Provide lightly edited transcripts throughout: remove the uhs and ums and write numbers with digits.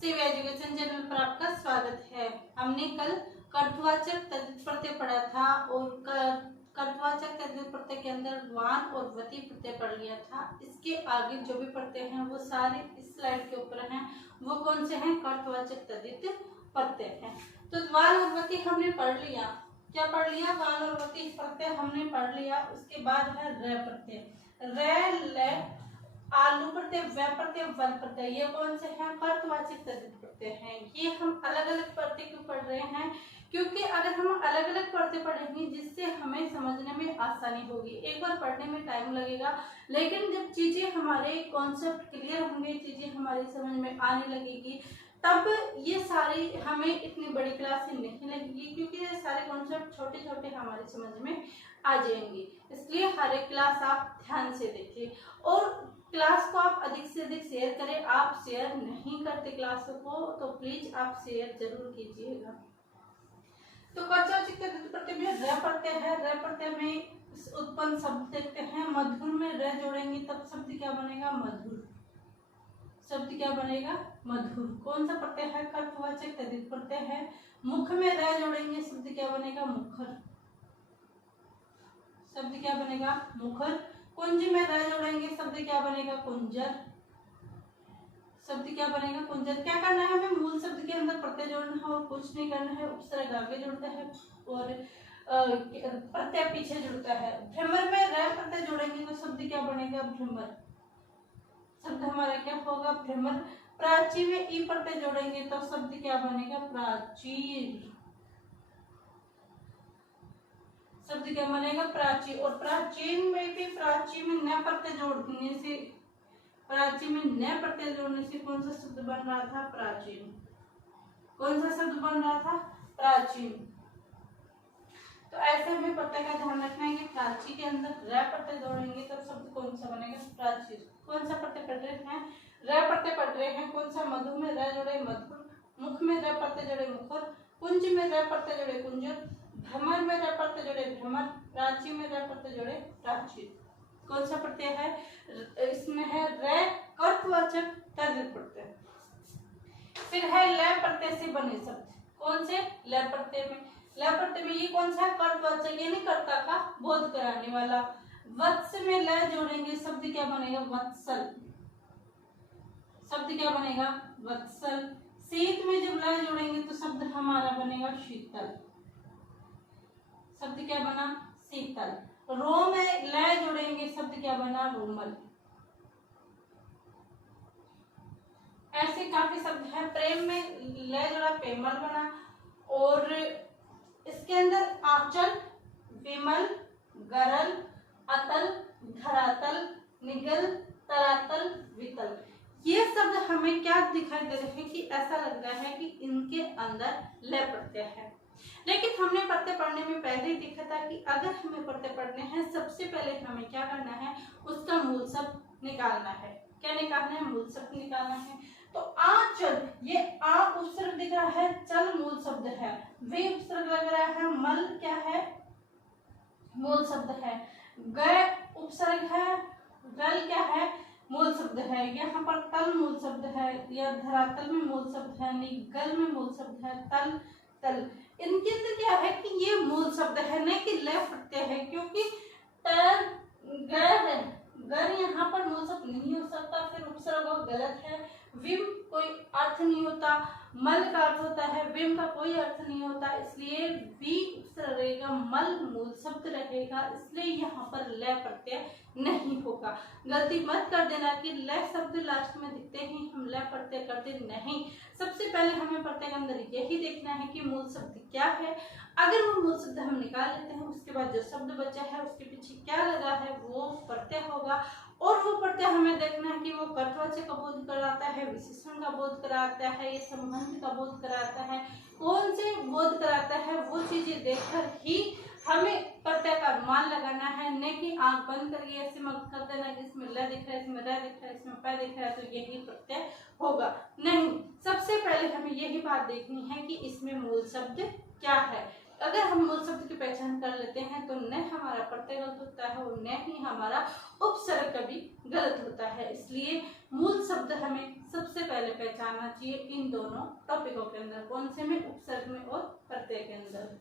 Shiv education channel पर आपका स्वागत है। हमने कल कर्तवाचक तद्धित प्रत्यय पढ़ा था और कर्तवाचक तद्धित प्रत्यय के अंदर वान और वती प्रत्यय पढ़ लिया था। इसके आगे जो भी प्रत्यय हैं वो सारे इस स्लाइड के ऊपर हैं। वो कौन से हैं? कर्तवाचक तद्धित प्रत्यय हैं। तो वान और वती हमने पढ़ लिया। क्या पढ़ लिया? वान और वती प्रत्यय हमने पढ़ लिया। उसके बाद है रे प्रत्यय, रे ले आलू प्रत्यय, व प्रत्यय, वन प्रत्यय, ये कौन से हैं? कर्तवाचक तद्धित प्रत्यय हैं। ये हम अलग अलग प्रत्यय क्यों पढ़ रहे हैं? क्योंकि अगर हम अलग अलग प्रत्यय पढ़ेंगे जिससे हमें समझने में आसानी होगी। एक बार पढ़ने में टाइम लगेगा, लेकिन जब चीजें हमारे कॉन्सेप्ट क्लियर होंगे, चीजें हमारी समझ में आने लगेगी, तब ये सारी हमें इतनी बड़ी क्लास से नहीं लगेगी, क्योंकि ये सारे कॉन्सेप्ट छोटे छोटे हमारी समझ में आ जाएंगे। इसलिए हर एक क्लास आप ध्यान से देखिए और क्लास को आप अधिक से अधिक शेयर करें। आप शेयर नहीं करते क्लासों को तो प्लीज आप शेयर जरूर कीजिएगा। तो कर्तवाचक तद्धित प्रत्यय में रे प्रत्यय है। रे प्रत्यय में उत्पन्न शब्द देखते हैं। मधुर में रे जोड़ेंगे तब शब्द क्या बनेगा? मधुर। शब्द क्या बनेगा? मधुर। कौन सा प्रत्यय है? कर्तवाचक तद्धित प्रत्यय है। मुख में रे जोड़ेंगे शब्द क्या बनेगा? मुखर। शब्द क्या बनेगा? मुखर। कुंज में रे जोड़ेंगे शब्द क्या बनेगा? कुंजर। शब्द क्या बनेगा? कुंजर। क्या करना है हमें? मूल शब्द के अंदर प्रत्यय जोड़ना है और कुछ नहीं करना है। उपसर्ग आगे जुड़ता है और प्रत्यय पीछे जुड़ता है। भ्रमर में रे प्रत्यय जोड़ेंगे तो शब्द क्या बनेगा? भ्रमर। शब्द हमारा क्या होगा? भ्रमर। प्राची में ई प्रत्यय जोड़ेंगे तो शब्द क्या बनेगा? प्राचीर। शब्द क्या बनेगा? प्राची। और प्राचीन में भी प्राची में न प्रत्यय जोड़ने से, प्राची में न प्रत्यय जोड़ने से कौन सा शब्द बन रहा था? प्राचीन। कौन सा शब्द बन रहा था? प्राचीन। तो ऐसे हमें प्रत्यय का ध्यान रखना है कि प्राची के अंदर रे प्रत्यय जोड़ेंगे तब शब्द कौन सा बनेगा? प्राचीन। कौन सा प्रत्यय पढ़ रहे हैं? रे प्रत्यय पढ़ रहे हैं। कौन सा? मधु में रे जोड़े मधुर, मुख में रे प्रत्यय जोड़े मुखर, कुंज में रे प्रत्यय जोड़े कुंजर, भ्रमर में रे प्रत्यय जोड़े भ्रमर, प्राची में रे प्रत्यय जोड़े प्राचीन। कौन सा प्रत्यय है? इसमें है रे कर्तवाचक तद्धित प्रत्यय। फिर है ले प्रत्यय से बने शब्द। कौन से? ले प्रत्यय में। ले प्रत्यय में ये कौन सा है? कर्तवाचक यानी कर्ता का बोध कराने वाला। वत्स में ले जोड़ेंगे शब्द क्या बनेगा? वत्सल। शब्द क्या बनेगा? वत्सल। शीत में जब ले जोड़ेंगे तो शब्द हमारा बनेगा शीतल। शब्द क्या बना? शीतल। रो में ले जोड़ेंगे शब्द क्या बना? रोमल। ऐसे काफी शब्द हैं। प्रेम में ले जोड़ा पेमल बना। और इसके अंदर आंचल, विमल, गरल, अतल, धरातल, निगल, तरातल, वितल, ये शब्द हमें क्या दिखाई दे रहे हैं कि ऐसा लग रहा है कि इनके अंदर ले प्रत्यय है। लेकिन हमने प्रत्यय पढ़ने में पहले ही देखा था कि अगर हमें प्रत्यय पढ़ने हैं सबसे पहले हमें क्या करना है? उसका मूल शब्द निकालना है। क्या निकालना है? मूल शब्द निकालना है। तो आंचल, ये आ उपसर्ग दिख रहा है, चल मूल शब्द है, वे उपसर्ग लग रहा है, मल क्या है? मूल शब्द है, ग उपसर्ग है, रल क्या है? मूल शब्द है। यहाँ पर तल मूल शब्द है, या धरातल में मूल शब्द है, निगल में मूल शब्द है, तल तल। इनके अंदर क्या है कि ये मूल शब्द है, नहीं कि ले प्रत्यय है, क्योंकि तर गर यहाँ पर मूल शब्द नहीं हो सकता, फिर उपसर्ग गलत है। विम कोई अर्थ नहीं होता, मल का अर्थ होता है, विम का कोई अर्थ नहीं होता, इसलिए वी उपसर्ग रहेगा, मल मूल शब्द रहेगा, इसलिए यहाँ पर ले प्रत्यय नहीं होगा। गलती मत कर देना कि ले शब्द लास्ट में दिखते ही हम ले प्रत्यय करते नहीं। सबसे पहले हमें प्रत्यय के अंदर यही देखना है कि मूल शब्द क्या है। अगर वो मूल शब्द हम निकाल लेते हैं, उसके बाद जो शब्द बचा है उसके पीछे क्या लगा है वो प्रत्यय होगा। और वो प्रत्यय हमें देखना है कि वो कर्तवाचक का बोध कराता है, विशेषण का बोध कराता है, या संबंध का बोध कराता है, कौन से बोध कराता है, वो चीजें देखकर ही हमें प्रत्यय का अनुमान लगाना है। नहीं कि आंख बंद करके ऐसे मत कर देना कि इसमें ल दिख रहा है, इसमें र दिख रहा है, इसमें प दिख रहा है तो यही प्रत्यय होगा। नहीं, सबसे पहले हमें यही बात देखनी है कि इसमें मूल शब्द क्या है। अगर हम मूल शब्द की पहचान कर लेते हैं तो न हमारा प्रत्यय गलत होता है और न ही हमारा उपसर्ग कभी गलत होता है। इसलिए मूल शब्द हमें सबसे पहले अंतर पहचानना चाहिए इन दोनों टॉपिकों के अंदर, कौन से में, उपसर्ग में और प्रत्यय के अंदर।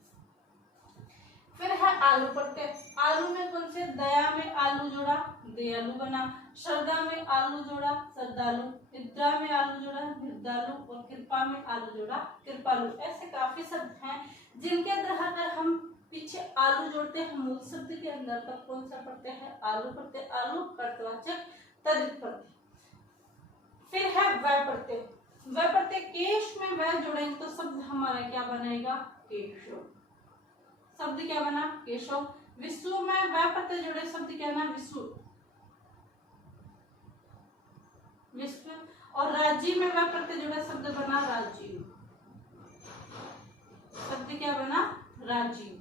फिर है आलू प्रत्यय। आलू में कौन से, दया में आलू जोड़ा दयालु बना, श्रद्धा में आलू जोड़ा श्रद्धालु, निद्रा में आलू जोड़ा निर्दालु और कृपा में आलू जोड़ा कृपालु। ऐसे काफी शब्द हैं जिनके अंदर अगर हम पीछे आलू जोड़ते हैं मूल शब्द के अंदर, तब कौन सा प्रत्यय है, आलू प्रत्यय। आलू कर्तवाचक तद्धित प्रत्यय। फिर है वह प्रत्यय। वह प्रत्यय केश में वह जोड़ेंगे तो शब्द हमारा क्या बनेगा, केशव। शब्द क्या बना, केशव। विश्व में वह प्रत्यय जोड़े शब्द क्या बना, विश्व, विश्व। और राजीव में वह प्रत्यय जोड़े शब्द बना राजीव, शब्द क्या बना, राजीव।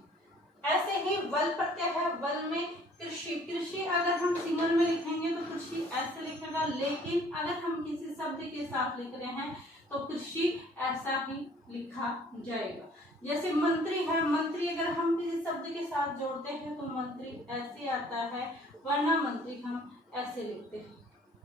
ऐसे ही वल प्रत्यय है। वल में कृषि। कृषि अगर हम सिंगल में लिखेंगे तो कृषि ऐसे लिखेगा, लेकिन अगर हम किसी शब्द के साथ लिख रहे हैं तो कृषि ऐसा ही लिखा जाएगा। जैसे मंत्री है, मंत्री अगर हम किसी शब्द के साथ जोड़ते हैं तो मंत्री ऐसे आता है, वरना मंत्री हम ऐसे लिखते हैं।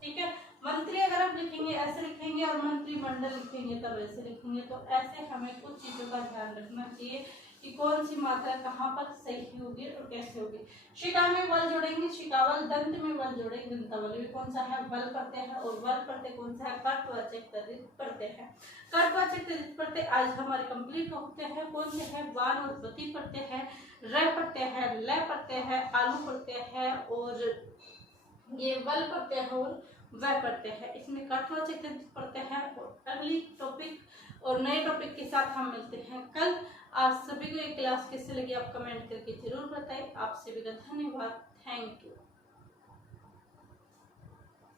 ठीक है, मंत्री अगर आप लिखेंगे ऐसे लिखेंगे और मंत्रिमंडल लिखेंगे तब ऐसे लिखेंगे। तो ऐसे हमें कुछ चीजों का ध्यान रखना चाहिए कि कौन सी मात्रा कहाँ पर सही होगी और कैसे होगी। शिका में वल जोड़ेंगे शिकावल, दंत में वल जोड़ेंगे दंतावली। भी कौन सा है, वल प्रत्यय है। और वल प्रत्यय कौन सा है, कर्तवाचक तद्धित प्रत्यय है। कर्तवाचक तद्धित प्रत्यय आज हमारे कंप्लीट होते हैं। कौन से है, वान और प्रति प्रत्यय है, र प्रत्यय है, ल प्रत्यय है, आलू प्रत्यय है और ये वल प्रत्यय है और वह प्रत्यय है। इसमें कर्तवाचक तद्धित प्रत्यय है। और अगली टॉपिक और नए टॉपिक के साथ हम मिलते हैं कल। आप सभी को ये क्लास कैसे लगी आप कमेंट करके जरूर बताएं। आप सभी का धन्यवाद, थैंक यू।